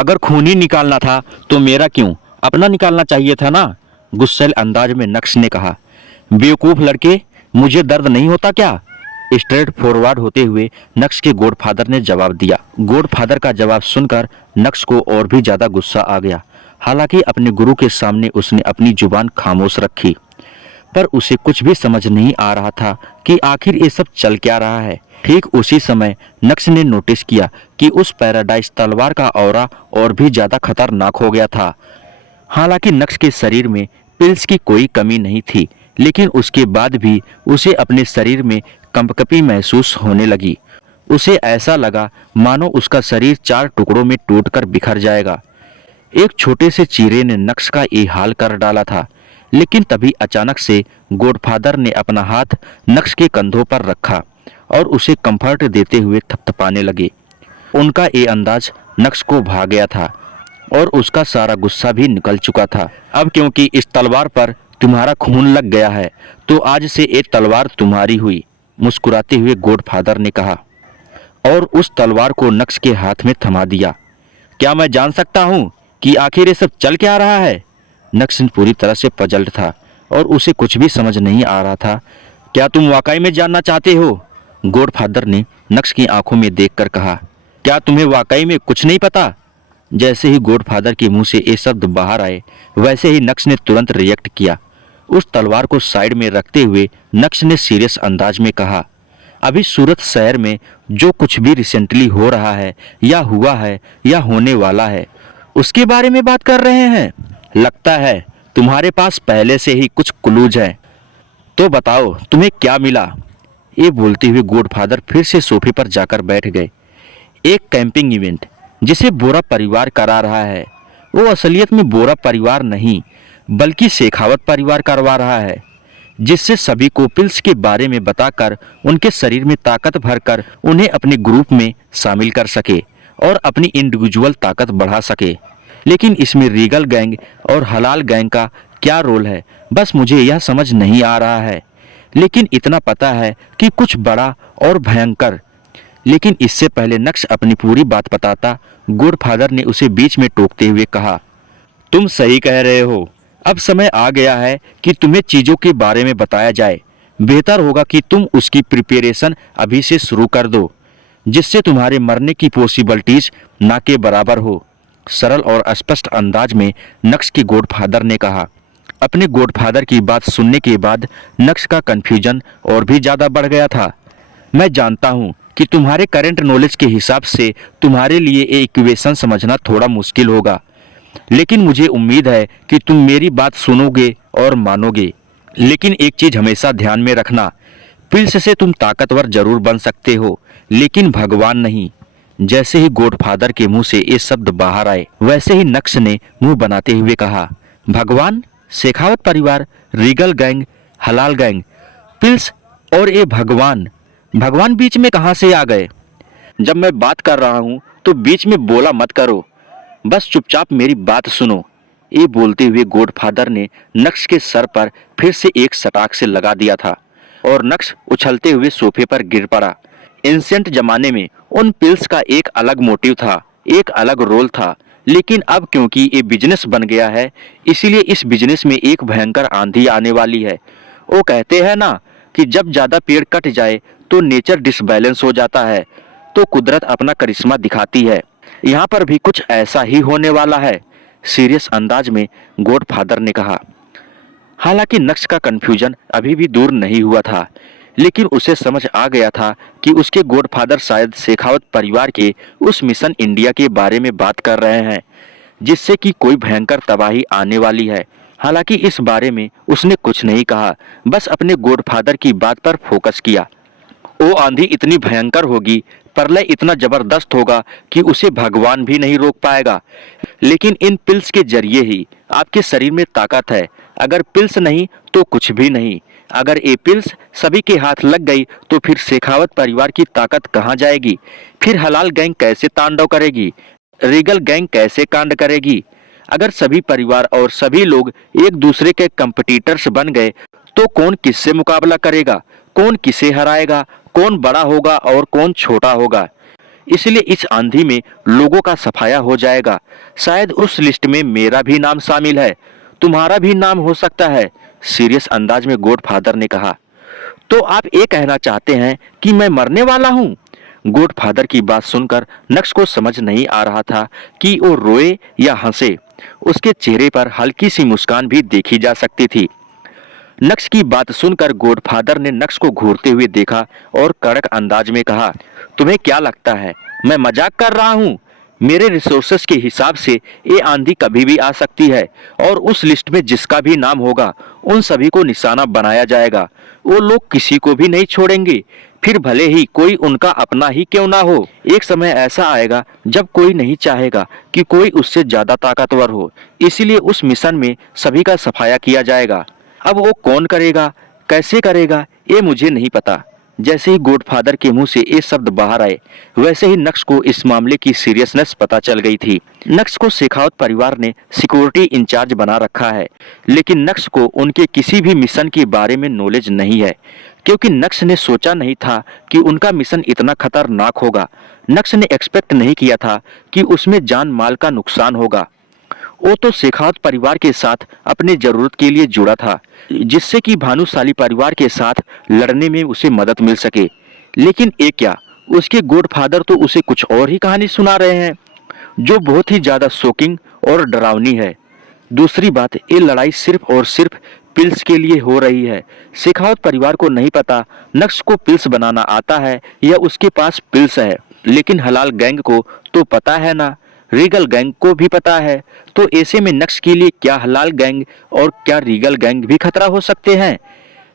अगर खून ही निकालना था तो मेरा क्यों, अपना निकालना चाहिए था ना, गुस्सैल अंदाज में नक्श ने कहा। बेवकूफ लड़के, मुझे दर्द नहीं होता क्या, स्ट्रेट फॉरवर्ड होते हुए नक्श के गॉडफादर ने जवाब दिया। गॉडफादर का जवाब सुनकर नक्श को और भी ज्यादा गुस्सा आ गया। हालांकि अपने गुरु के सामने उसने अपनी जुबान खामोश रखी, पर उसे कुछ भी समझ नहीं आ रहा था कि आखिर ये सब चल क्या रहा है। ठीक उसी समय नक्श ने नोटिस किया कि उस पैराडाइज तलवार का ऑरा और भी ज्यादा खतरनाक हो गया था। हालांकि नक्श के शरीर में पिल्स की कोई कमी नहीं थी, लेकिन उसके बाद भी उसे अपने शरीर में कंपकपी महसूस होने लगी। उसे ऐसा लगा मानो उसका शरीर 4 टुकड़ों में टूटकर बिखर जाएगा। एक छोटे से चीरे ने नक्श का ये हाल कर डाला था, लेकिन तभी अचानक से गॉडफादर ने अपना हाथ नक्श के कंधों पर रखा और उसे कंफर्ट देते हुए थपथपाने लगे। उनका ये अंदाज नक्श को भा गया था और उसका सारा गुस्सा भी निकल चुका था। अब क्योंकि इस तलवार पर तुम्हारा खून लग गया है तो आज से ये तलवार तुम्हारी हुई, मुस्कुराते हुए गॉडफादर ने कहा और उस तलवार को नक्श के हाथ में थमा दिया। क्या मैं जान सकता हूँ कि आखिर ये सब चल क्या रहा है? नक्श पूरी तरह से पजल्ड था और उसे कुछ भी समझ नहीं आ रहा था। क्या तुम वाकई में जानना चाहते हो? गॉडफादर ने नक्श की आंखों में देखकर कहा। क्या तुम्हें वाकई में कुछ नहीं पता? जैसे ही गॉडफादर के मुंह से ये शब्द बाहर आए, वैसे ही नक्श ने तुरंत रिएक्ट किया। उस तलवार को साइड में रखते हुए नक्श ने सीरियस अंदाज में कहा, अभी सूरत शहर में जो कुछ भी रिसेंटली हो रहा है या हुआ है या होने वाला है, उसके बारे में बात कर रहे हैं। लगता है तुम्हारे पास पहले से ही कुछ क्लूज हैं। तो बताओ तुम्हें क्या मिला? ये बोलते हुए गॉडफादर फिर से सोफे पर जाकर बैठ गए। एक कैंपिंग इवेंट जिसे बोरा परिवार करा रहा है, वो असलियत में बोरा परिवार नहीं बल्कि शेखावत परिवार करवा रहा है, जिससे सभी को पिल्स के बारे में बताकर उनके शरीर में ताकत भरकर उन्हें अपने ग्रुप में शामिल कर सके और अपनी इंडिविजुअल ताकत बढ़ा सके। लेकिन इसमें रीगल गैंग और हलाल गैंग का क्या रोल है, बस मुझे यह समझ नहीं आ रहा है। लेकिन इतना पता है कि कुछ बड़ा और भयंकर। लेकिन इससे पहले नक्श अपनी पूरी बात बताता, गॉडफादर ने उसे बीच में टोकते हुए कहा, तुम सही कह रहे हो। अब समय आ गया है कि तुम्हें चीज़ों के बारे में बताया जाए। बेहतर होगा कि तुम उसकी प्रिपरेशन अभी से शुरू कर दो, जिससे तुम्हारे मरने की पॉसिबिलिटीज ना के बराबर हो। सरल और स्पष्ट अंदाज में नक्श के गॉडफादर ने कहा। अपने गॉडफादर की बात सुनने के बाद नक्श का कन्फ्यूजन और भी ज़्यादा बढ़ गया था। मैं जानता हूँ कि तुम्हारे करंट नॉलेज के हिसाब से तुम्हारे लिए ये इक्वेशन समझना थोड़ा मुश्किल होगा, लेकिन मुझे उम्मीद है कि तुम मेरी बात सुनोगे और मानोगे। लेकिन एक चीज़ हमेशा ध्यान में रखना, पिल्स से तुम ताकतवर जरूर बन सकते हो, लेकिन भगवान नहीं। जैसे ही गॉडफादर के मुंह से ये शब्द बाहर आए, वैसे ही नक्श ने मुंह बनाते हुए कहा, भगवान? शेखावत परिवार, रीगल गैंग, हलाल गैंग, पिल्स और ये भगवान भगवान बीच में कहाँ से आ गए? जब मैं बात कर रहा हूँ तो बीच में बोला मत करो, बस चुपचाप मेरी बात सुनो। ये बोलते हुए गॉडफादर ने नक्श के सर पर फिर से एक सटाक से लगा दिया था और नक्श उछलते हुए सोफे पर गिर पड़ा। एंशिएंट जमाने में उन पिल्स का एक अलग मोटिव था, एक अलग रोल था, लेकिन अब क्योंकि ये बिजनेस बन गया है, इसीलिए इस बिजनेस में एक भयंकर आंधी आने वाली है। वो कहते हैं ना कि जब ज्यादा पेड़ कट जाए तो नेचर डिसबैलेंस हो जाता है, तो कुदरत अपना करिश्मा दिखाती है। यहाँ पर भी कुछ ऐसा ही होने वाला है, सीरियस अंदाज में गॉडफादर ने कहा। हालांकि नक्श का कंफ्यूजन अभी भी दूर नहीं हुआ था, लेकिन उसे समझ आ गया था कि उसके गॉडफादर शायद शेखावत परिवार के उस मिशन इंडिया के बारे में बात कर रहे हैं, जिससे कि कोई भयंकर तबाही आने वाली है। हालांकि इस बारे में उसने कुछ नहीं कहा, बस अपने गॉडफादर की बात पर फोकस किया। वो आंधी इतनी भयंकर होगी, प्रलय इतना जबरदस्त होगा कि उसे भगवान भी नहीं रोक पाएगा। लेकिन इन पिल्स के जरिए ही आपके शरीर में ताकत है। अगर पिल्स नहीं तो कुछ भी नहीं। अगर ये पिल्स सभी के हाथ लग गई तो फिर शेखावत परिवार की ताकत कहाँ जाएगी? फिर हलाल गैंग कैसे तांडव करेगी? रीगल गैंग कैसे कांड करेगी? अगर सभी परिवार और सभी लोग एक दूसरे के कंपटीटर्स बन गए तो कौन किससे मुकाबला करेगा? कौन किसे हराएगा? कौन बड़ा होगा और कौन छोटा होगा? इसलिए इस आंधी में लोगों का सफाया हो जाएगा। शायद उस लिस्ट में मेरा भी नाम शामिल है, तुम्हारा भी नाम हो सकता है, सीरियस अंदाज में गॉडफादर ने कहा। तो आप ये कहना चाहते हैं कि मैं मरने वाला हूँ? गॉडफादर की बात सुनकर नक्श को समझ नहीं आ रहा था कि वो रोए या हंसे। उसके चेहरे पर हल्की सी मुस्कान भी देखी जा सकती थी। नक्श की बात सुनकर गॉडफादर ने नक्श को घूरते हुए देखा और कड़क अंदाज में कहा, तुम्हें क्या लगता है मैं मजाक कर रहा हूँ? मेरे रिसोर्सेस के हिसाब से ये आंधी कभी भी आ सकती है और उस लिस्ट में जिसका भी नाम होगा उन सभी को निशाना बनाया जाएगा। वो लोग किसी को भी नहीं छोड़ेंगे, फिर भले ही कोई उनका अपना ही क्यों ना हो। एक समय ऐसा आएगा जब कोई नहीं चाहेगा कि कोई उससे ज्यादा ताकतवर हो, इसीलिए उस मिशन में सभी का सफाया किया जाएगा। अब वो कौन करेगा, कैसे करेगा, ये मुझे नहीं पता। जैसे ही गॉडफादर के मुंह से ये शब्द बाहर आए, वैसे ही नक्श को इस मामले की सीरियसनेस पता चल गई थी। नक्श को शेखावत परिवार ने सिक्योरिटी इंचार्ज बना रखा है, लेकिन नक्श को उनके किसी भी मिशन के बारे में नॉलेज नहीं है, क्योंकि नक्श ने सोचा नहीं था कि उनका मिशन इतना खतरनाक होगा। नक्श ने एक्सपेक्ट नहीं किया था कि उसमें जान माल का नुकसान होगा। वो तो शेखावत परिवार के साथ अपनी जरूरत के लिए जुड़ा था, जिससे कि भानुशाली परिवार के साथ लड़ने में उसे मदद मिल सके। लेकिन ये क्या, उसके गॉडफादर तो उसे कुछ और ही कहानी सुना रहे हैं, जो बहुत ही ज्यादा शॉकिंग और डरावनी है। दूसरी बात, ये लड़ाई सिर्फ और सिर्फ पिल्स के लिए हो रही है। शेखावत परिवार को नहीं पता नक्श को पिल्स बनाना आता है या उसके पास पिल्स है, लेकिन हलाल गैंग को तो पता है ना, रीगल गैंग को भी पता है। तो ऐसे में नक्श के लिए क्या हलाल गैंग और क्या रीगल गैंग भी खतरा हो सकते हैं?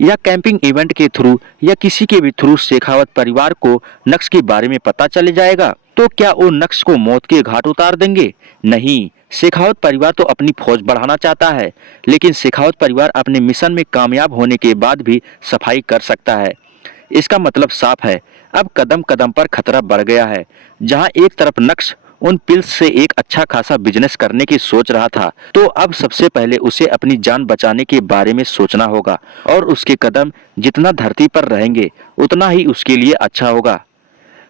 या कैंपिंग इवेंट के थ्रू या किसी के भी थ्रू शेखावत परिवार को नक्श के बारे में पता चले जाएगा, तो क्या वो नक्श को मौत के घाट उतार देंगे? नहीं, शेखावत परिवार तो अपनी फौज बढ़ाना चाहता है, लेकिन शेखावत परिवार अपने मिशन में कामयाब होने के बाद भी सफाई कर सकता है। इसका मतलब साफ है, अब कदम कदम पर खतरा बढ़ गया है। जहां एक तरफ नक्श उन पिल्स से एक अच्छा खासा बिजनेस करने की सोच रहा था, तो अब सबसे पहले उसे अपनी जान बचाने के बारे में सोचना होगा, और उसके कदम जितना धरती पर रहेंगे उतना ही उसके लिए अच्छा होगा।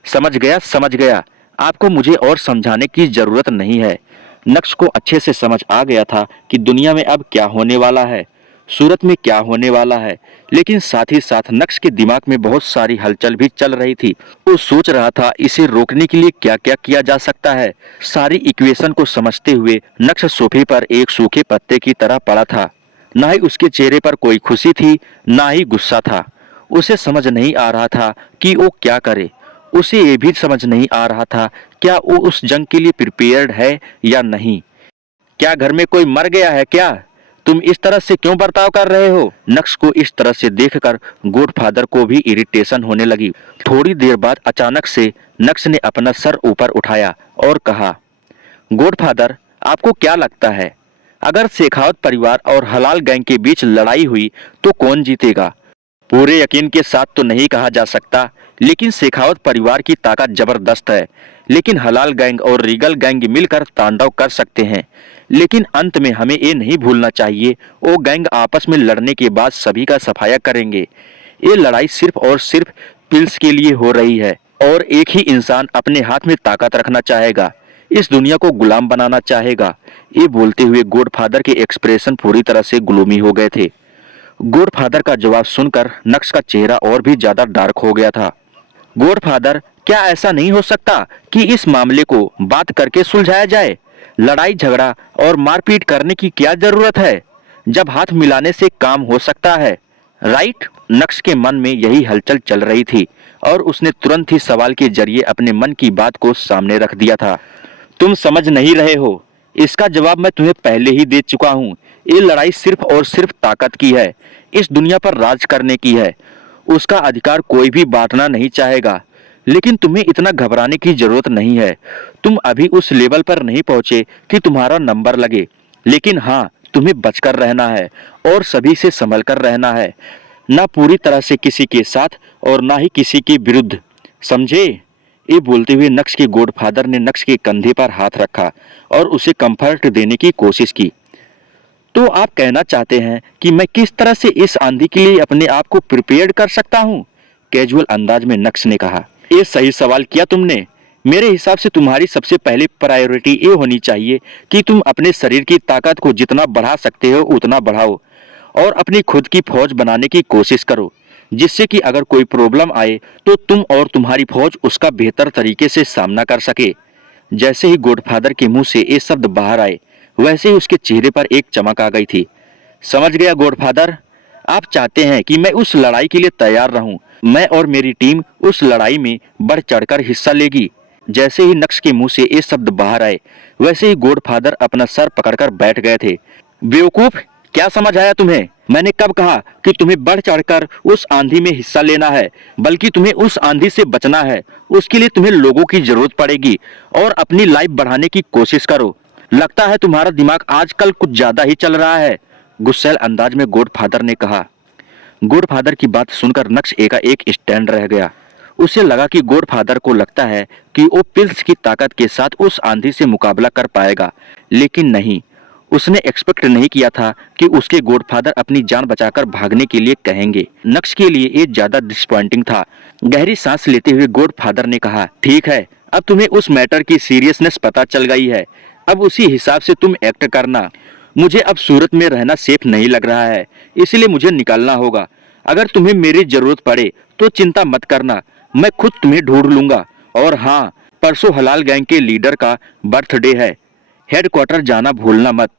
समझ गया, समझ गया। आपको मुझे और समझाने की जरूरत नहीं है। नक्श को अच्छे से समझ आ गया था कि दुनिया में अब क्या होने वाला है, सूरत में क्या होने वाला है। लेकिन साथ ही साथ नक्श के दिमाग में बहुत सारी हलचल भी चल रही थी। वो सोच रहा था इसे रोकने के लिए क्या क्या किया जा सकता है। सारी इक्वेशन को समझते हुए नक्श सोफे पर एक सूखे पत्ते की तरह पड़ा था। ना ही उसके चेहरे पर कोई खुशी थी, ना ही गुस्सा था। उसे समझ नहीं आ रहा था कि वो क्या करे। उसे ये भी समझ नहीं आ रहा था क्या वो उस जंग के लिए प्रिपेयर्ड है या नहीं। क्या घर में कोई मर गया है क्या? तुम इस तरह से क्यों बर्ताव कर रहे हो? नक्श को इस तरह से देखकर गॉडफादर को भी इरिटेशन होने लगी। थोड़ी देर बाद अचानक से नक्श ने अपना सर ऊपर उठाया और कहा, गॉडफादर, आपको क्या लगता है अगर शेखावत परिवार और हलाल गैंग के बीच लड़ाई हुई तो कौन जीतेगा? पूरे यकीन के साथ तो नहीं कहा जा सकता, लेकिन शेखावत परिवार की ताकत जबरदस्त है। लेकिन हलाल गैंग और रीगल गैंग मिलकर तांडव कर सकते हैं। लेकिन अंत में हमें ये नहीं भूलना चाहिए, वो गैंग आपस में लड़ने के बाद सभी का सफाया करेंगे। ये लड़ाई सिर्फ और सिर्फ पिल्स के लिए हो रही है, और एक ही इंसान अपने हाथ में ताकत रखना चाहेगा, इस दुनिया को गुलाम बनाना चाहेगा। ये बोलते हुए गॉडफादर के एक्सप्रेशन पूरी तरह से ग्लूमी हो गए थे। गॉडफादर का जवाब सुनकर नक्श का चेहरा और भी ज्यादा डार्क हो गया था। गॉडफादर, क्या ऐसा नहीं हो सकता कि इस मामले को बात करके सुलझाया जाए? लड़ाई झगड़ा और मारपीट करने की क्या जरूरत है, जब हाथ मिलाने से काम हो सकता है, राइट? नक्श के मन में यही हलचल चल रही थी, और उसने तुरंत ही सवाल के जरिए अपने मन की बात को सामने रख दिया था। तुम समझ नहीं रहे हो, इसका जवाब मैं तुम्हें पहले ही दे चुका हूँ। ये लड़ाई सिर्फ और सिर्फ ताकत की है, इस दुनिया पर राज करने की है। उसका अधिकार कोई भी बांटना नहीं चाहेगा। लेकिन तुम्हें इतना घबराने की जरूरत नहीं है। तुम अभी उस लेवल पर नहीं पहुंचे कि तुम्हारा नंबर लगे। लेकिन हाँ, तुम्हें बचकर रहना है और सभी से संभल कर रहना है, ना पूरी तरह से किसी के साथ और ना ही किसी के विरुद्ध, समझे? ये बोलते हुए नक्श के गॉडफादर ने नक्श के कंधे पर हाथ रखा और उसे कंफर्ट देने की कोशिश की। तो आप कहना चाहते हैं कि मैं किस तरह से इस आंधी के लिए अपने आप को प्रिपेयर्ड कर सकता हूँ? कैजुअल अंदाज में नक्श ने कहा। ये सही सवाल किया तुमने। मेरे हिसाब से तुम्हारी सबसे पहली प्रायोरिटी ये होनी चाहिए कि तुम अपने शरीर की ताकत को जितना बढ़ा सकते हो उतना बढ़ाओ और अपनी खुद की फौज बनाने की कोशिश करो, जिससे कि अगर कोई प्रॉब्लम आए तो तुम और तुम्हारी फौज उसका बेहतर तरीके से सामना कर सके। जैसे ही गॉडफादर के मुंह से ये शब्द बाहर आए, वैसे ही उसके चेहरे पर एक चमक आ गई थी। समझ गया गॉडफादर, आप चाहते हैं कि मैं उस लड़ाई के लिए तैयार रहूं। मैं और मेरी टीम उस लड़ाई में बढ़ चढ़कर हिस्सा लेगी। जैसे ही नक्श के मुंह से ये शब्द बाहर आए, वैसे ही गॉडफादर अपना सर पकड़कर बैठ गए थे। बेवकूफ, क्या समझ आया तुम्हें? मैंने कब कहा कि तुम्हें बढ़ चढ़कर उस आंधी में हिस्सा लेना है, बल्कि तुम्हें उस आंधी से बचना है। उसके लिए तुम्हें लोगों की जरूरत पड़ेगी और अपनी लाइफ बढ़ाने की कोशिश करो। लगता है तुम्हारा दिमाग आजकल कुछ ज्यादा ही चल रहा है, गुस्सैल अंदाज में गॉडफादर ने कहा। गॉडफादर की बात सुनकर नक्श एकाएक स्टैंड रह गया। उसे लगा कि गॉडफादर को लगता है कि वो पिल्स की ताकत के साथ उस आंधी से मुकाबला कर पाएगा, लेकिन नहीं। उसने एक्सपेक्ट नहीं किया था कि उसके गॉडफादर अपनी जान बचाकर भागने के लिए कहेंगे। नक्श के लिए ये ज्यादा डिसअपॉइंटिंग था। गहरी सांस लेते हुए गॉडफादर ने कहा, ठीक है, अब तुम्हें उस मैटर की सीरियसनेस पता चल गई है। अब उसी हिसाब से तुम एक्ट करना। मुझे अब सूरत में रहना सेफ नहीं लग रहा है, इसलिए मुझे निकलना होगा। अगर तुम्हें मेरी जरूरत पड़े तो चिंता मत करना, मैं खुद तुम्हें ढूंढ लूंगा। और हाँ, परसों हलाल गैंग के लीडर का बर्थडे है, हेडक्वार्टर जाना भूलना मत।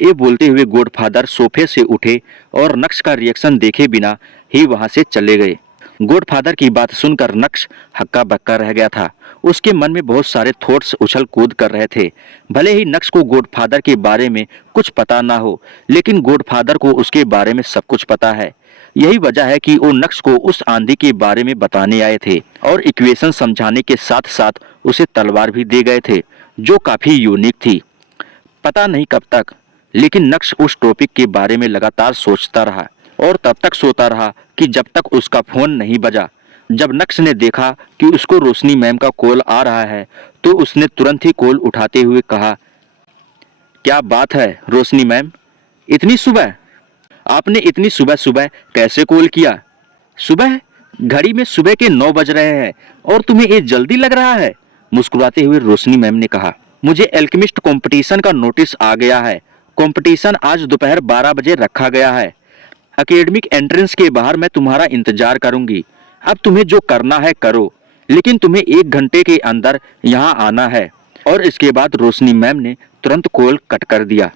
ये बोलते हुए गॉडफादर सोफे से उठे और नक्श का रिएक्शन देखे बिना ही वहां से चले गए। गॉडफादर की बात सुनकर नक्श हक्का बक्का रह गया था। उसके मन में बहुत सारे थॉट्स उछल कूद कर रहे थे। भले ही नक्श को गॉडफादर के बारे में कुछ पता ना हो, लेकिन गॉडफादर को उसके बारे में सब कुछ पता है। यही वजह है कि वो नक्श को उस आंधी के बारे में बताने आए थे और इक्वेशन समझाने के साथ साथ उसे तलवार भी दे गए थे, जो काफी यूनिक थी। पता नहीं कब तक, लेकिन नक्श उस टॉपिक के बारे में लगातार सोचता रहा और तब तक सोता रहा कि जब तक उसका फोन नहीं बजा। जब नक्श ने देखा कि उसको रोशनी मैम का कॉल आ रहा है, तो उसने तुरंत ही कॉल उठाते हुए कहा, क्या बात है रोशनी मैम, इतनी सुबह? आपने इतनी सुबह सुबह कैसे कॉल किया? सुबह? घड़ी में सुबह के 9 बज रहे हैं और तुम्हें ये जल्दी लग रहा है? मुस्कुराते हुए रोशनी मैम ने कहा, मुझे एल्केमिस्ट कंपटीशन का नोटिस आ गया है। कंपटीशन आज दोपहर 12 बजे रखा गया है। एकेडमिक एंट्रेंस के बाहर मैं तुम्हारा इंतजार करूंगी। अब तुम्हें जो करना है करो, लेकिन तुम्हें 1 घंटे के अंदर यहाँ आना है। और इसके बाद रोशनी मैम ने तुरंत कॉल कट कर दिया।